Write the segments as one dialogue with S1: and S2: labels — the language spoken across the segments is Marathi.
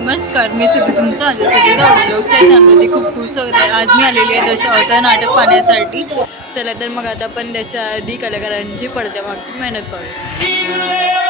S1: नमस्कार मी सिद्धी तुमचं आज सिद्धीचा उद्योगच्या चॅनलमध्ये खूप खुश होते आहे. आज मी आलेली आहे दशावतार नाटक पाहण्यासाठी. चला तर मग आता आपण त्याच्या आधी कलाकारांची पडद्यामागची मेहनत
S2: करू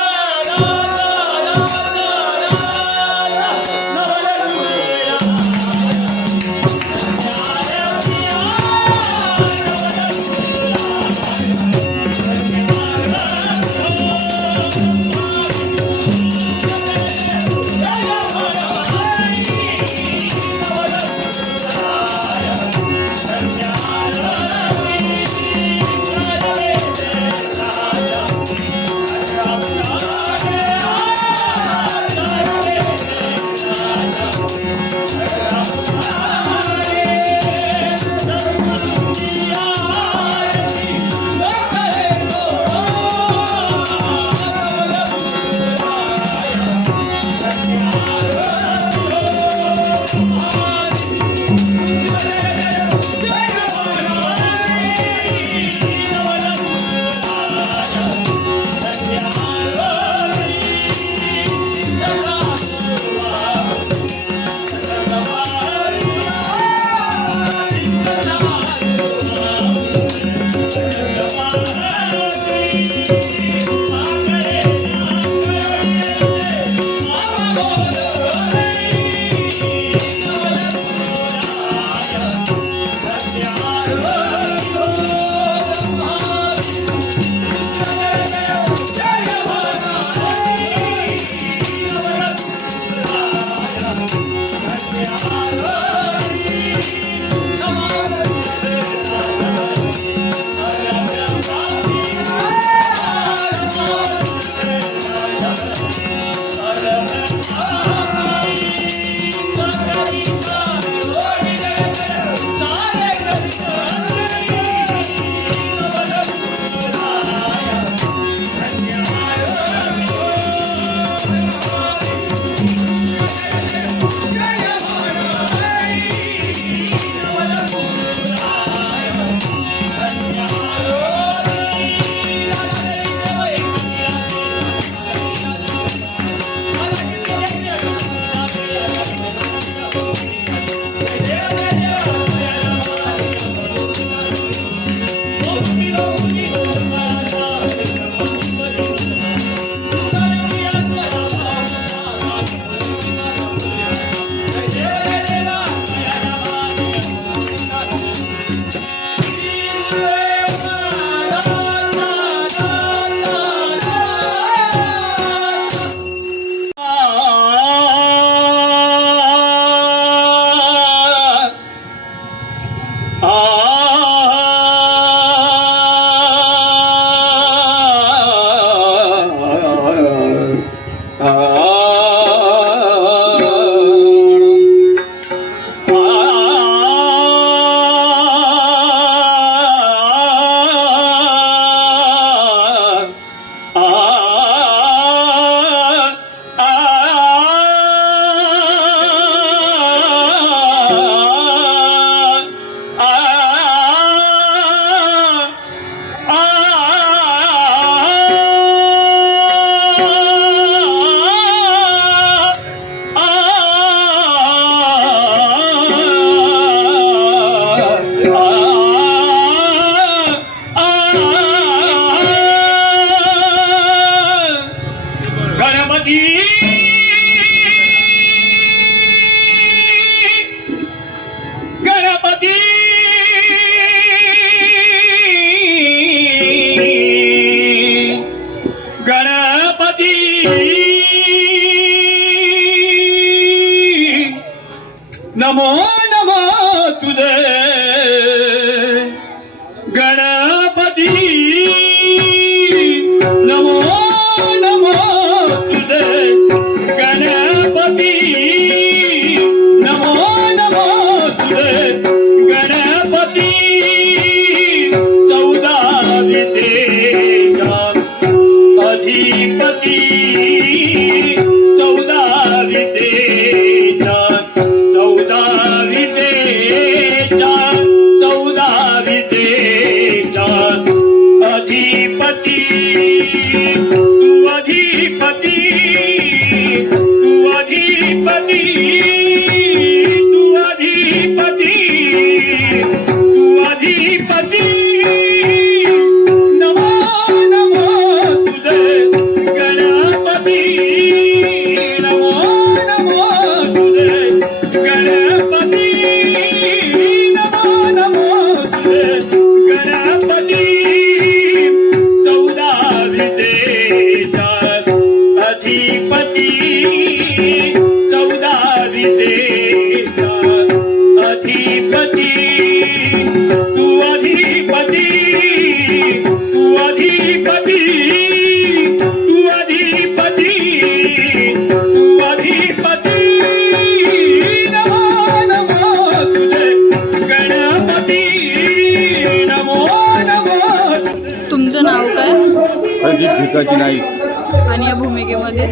S2: भिकाजी नाईक
S3: आणि या भूमिकेमध्ये?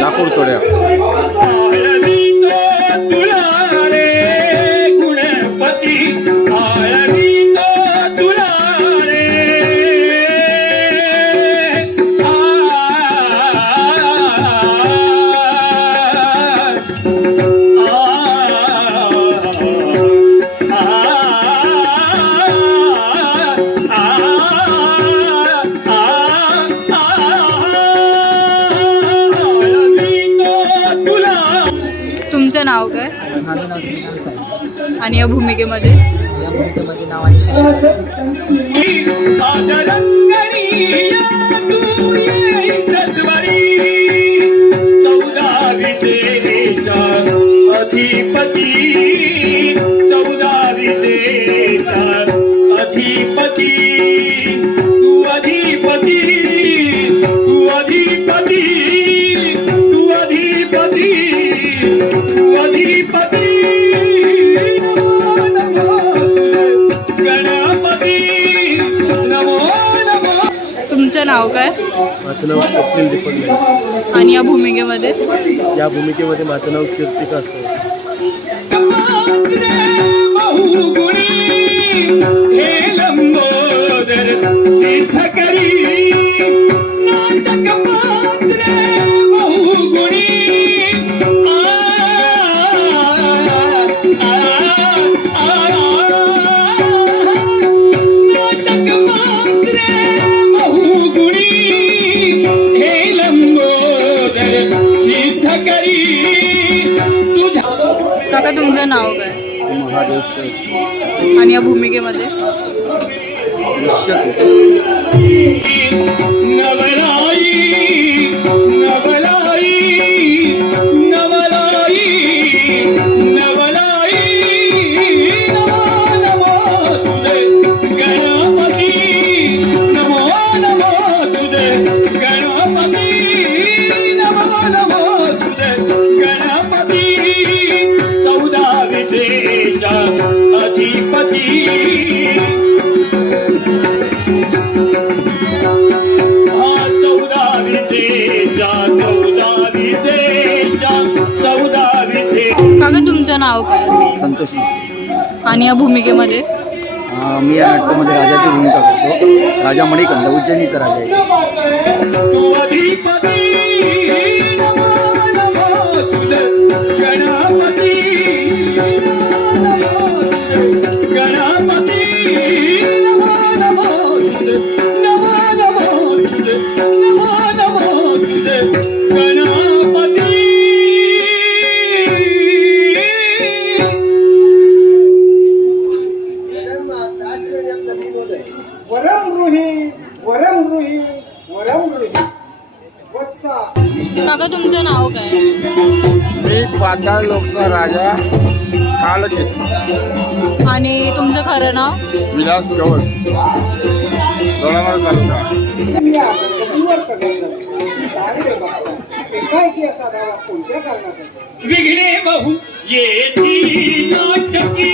S2: लाकूड तोड्या.
S3: नाव काय
S4: माझं नाव श्रीकांत साई.
S3: आणि या भूमिकेमध्ये?
S4: या भूमिकेमध्ये नाव
S1: अधिपती.
S3: नाव काय?
S2: माझं नाव स्वप्नील दीपक नाईक.
S3: आणि या भूमिकेमध्ये?
S2: या भूमिकेमध्ये माझं नाव कीर्तिका असं
S1: हे लंबोदर
S3: काका तुमचं नाव काय?
S2: महादेव शेख
S3: आणि या भूमिकेमध्ये?
S2: संतोष
S3: आणि या भूमिकेमध्ये?
S2: मी या नाटकामध्ये राजाची भूमिका करतो. राजा मणिकंद उज्जैनीचा राजा आहे.
S3: तुमचं नाव काय?
S2: मी पाताळ लोकचा राजा कालचित
S3: आणि तुमचं खरं नाव?
S2: विलास कवस सोळामाळ तालुका.
S1: विघ्ने बहु येती नाटकी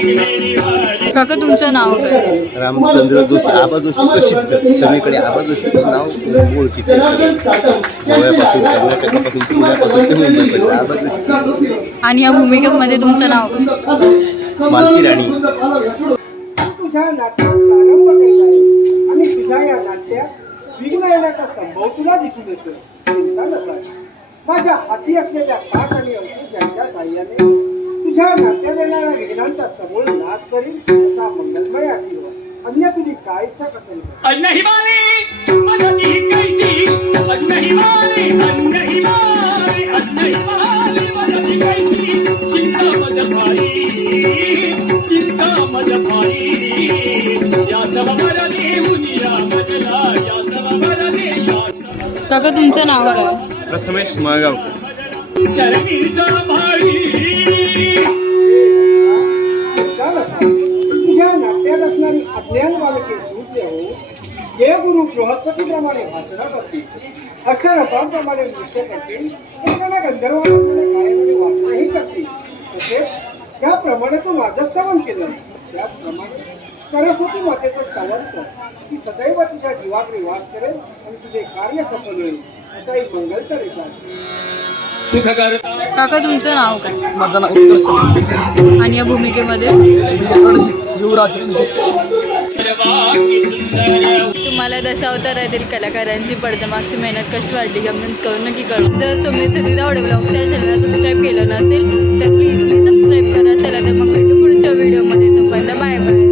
S3: काका तुमचं नाव काय?
S2: रामचंद्र जोशी आबा जोशी प्रसिद्ध. सगळीकडे आबा जोशी हे नाव ओळखीचं आहे सगळं. गोव्यापासून कर्नाटकापासून पुण्यापासून ते मुंबईपर्यंत आबा जोशी
S3: आणि या भूमिकेमध्ये तुमचं नाव काय?
S2: मालकी राणी.
S5: तुझ्या नाट्यात प्रारंभ करीत आहे आणि तुझ्या या नाट्यात विघ्न येण्याचा संभव तुला दिसून येतो चिंता माझ्या हाती असलेल्या पाच आणि अंकुश यांच्या साह्याने तुझ्या नाट्यात येणाऱ्या विघ्नांचा समूळ नाश करील असा मंगलमय आशीर्वाद अन्य तुझी काय इच्छा कथन
S1: मदती चिंता मज चिंता मज या सब मजला या सब
S3: काका तुमचं नाव काय?
S6: प्रथमेश मळगावकर.
S5: देवगुरु बृहस्पतीप्रमाणे भाषणं करतील अक्षरपांप्रमाणे नृत्य करतील गंधर्वांप्रमाणे गायनाने वाचनही करतील तसेच ज्याप्रमाणे तू माझं स्तवन केलं त्याचप्रमाणे सरस्वती मातेचं स्तवन कर ती सदैव तुझ्या जीवाग्री वास करेल आणि तुझे कार्य सफल होईल असाही मंगल तर
S1: सुख कर
S3: काका तुमचं नाव काय?
S7: माझं नाव उत्तर
S3: आणि या भूमिकेमध्ये?
S7: युवराज
S3: तुम्हाला दशावतारातील कलाकारांची पडद्यामागची मेहनत कशी वाटली कमेंट्स करून नक्की कळू. जर तुम्ही सध्या आवडे ब्लॉग चॅनलला सबस्क्राईब केलं नसेल तर प्लीज प्लीज सबस्क्राईब करा. चला तर मग भेटू पुढच्या व्हिडिओमध्ये तोपर्यंत बाय बाय